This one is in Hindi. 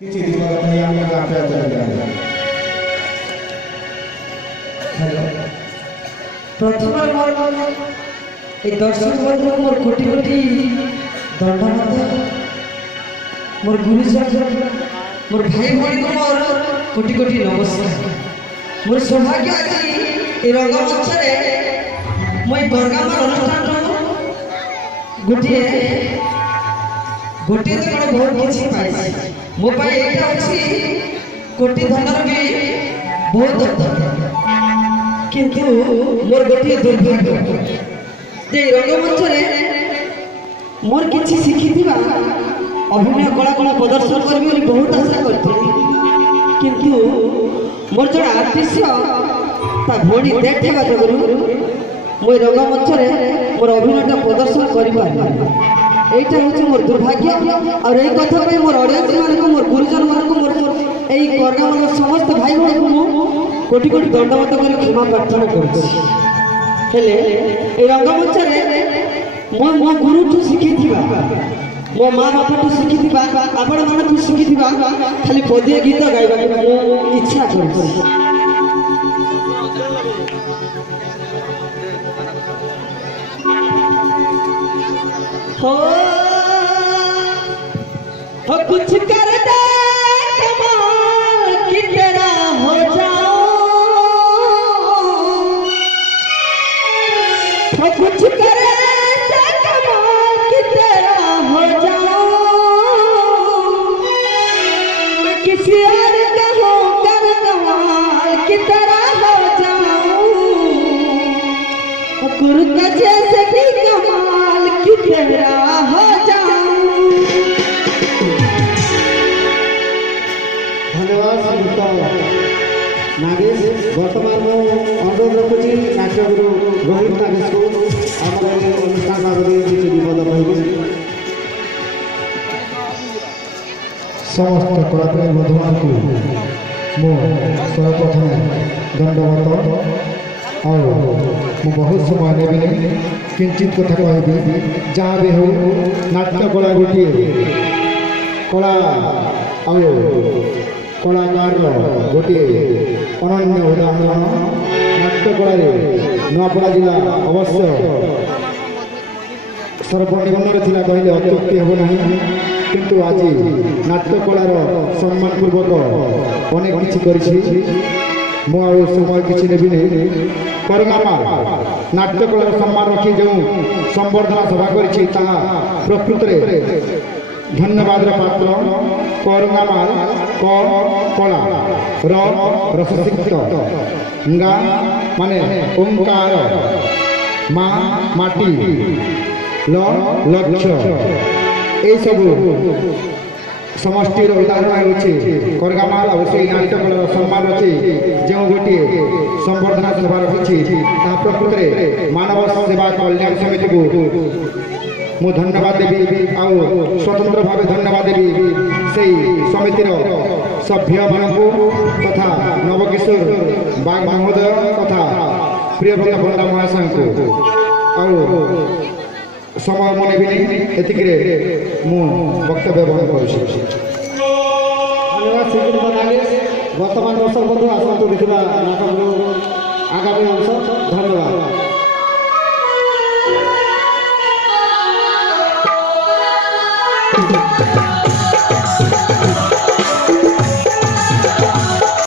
किसी दिमाग नहीं आने का क्या चल रहा है। हेलो प्रथम दर्शक वर्ग मोर कोटि कोटि दंडवत मोर गुरुजन मोर भाई भाई को मोर कोटि कोटि नमस्कार। मोर सौभाग्य आज रंगमंच मैं बरगाम अनुष्ठान गोटे गोटे तो कौन बहुत किसी पाई मो कोटि धनर भी बहुत किंतु मोर गोटे दुर्भाग्य जे रंगमंच मोर किसी शिखी अभिनय कला कला प्रदर्शन करी बहुत आशा करी किंतु मोर जो आर्टिस्ट भोड़ी देखा जगह मुझे रंगमंच मोर अभिनय प्रदर्शन कर এইটা হচ্ছে মোর দুর্ভাগ্য। আর এই কথা পাই মোর অডিয়েন্স মানক মোর গুরুজন মানক মোর এই করগামর সমস্ত ভাই ভাই মু কোটি কোটি দণ্ডবত করে ক্ষমা প্রার্থনা করছি। হেলে এই রঙ্গমঞ্চরে মো মো গুরুঠু শিখিথিবা মো মা বাপাঠু শিখিথিবা আপন মানঠু শিখিথিবা খালি পদিয়ে গীত গাইবা মো ইচ্ছা করছি। हो कुछ कर दे कमाल की तेरा हो जाओ हो कुछ कर दे कमाल की तेरा हो जाओ मैं किसी और का होकर कमाल की तेरा हो जाओ कुर्ता जैसे भी कमाल की तेरा हो जाऊं। धन्यवाद नागेश। वर्तमान अनुरोध रखुची नाट्यगुरु रोहित नागेश को अनुष्ठान भाग किसी विपद कह समस्त कलाकार बंधुमान को मो सर्वप्रथम दंडवत और मु बहुत समय नेबी किंचित कथा कहबी जहाँ भी हो नाट्य कला गोटे कला और कलाकार गोटे अनन्य उदाहरण। नाट्य कलार नुआपड़ा जिला अवश्य सर्वनिम्न थिला कहले अत्युक्ति हेब नहीं किंतु आज नाट्य कलार सम्मान पूर्वक अनेक किछि करिछि मु समय किसी नेबी नहीं। करगामा नाट्य कलार सम्मान रखी जो संवर्धना सभा करी प्रकृत धन्यवाद पात्र करगामा कला रससिक्त गा माने ओंकार माँ माटी लक्ष्य ये सब समष्टिर उदाहरण हो करगामाल और से नाट्य कलार सम्मान अच्छे जो गोटे संवर्धना सभा रखी प्रकृत मानव सेवा कल्याण समिति को मु धन्यवाद देवी आ स्वतंत्र भाव धन्यवाद देवी से समितिर सभ्य मान तथा नवकिशोर बाग महोदय तथा प्रियव्रत पंडा महाशय को समय मन भी नहीं एतिक मु वक्तव्य बहन कर। धन्यवाद श्रीकृष्ण नागेश। वर्तमान दर्शक बंधु आसतु देखा नाटक आगामी अंश। धन्यवाद।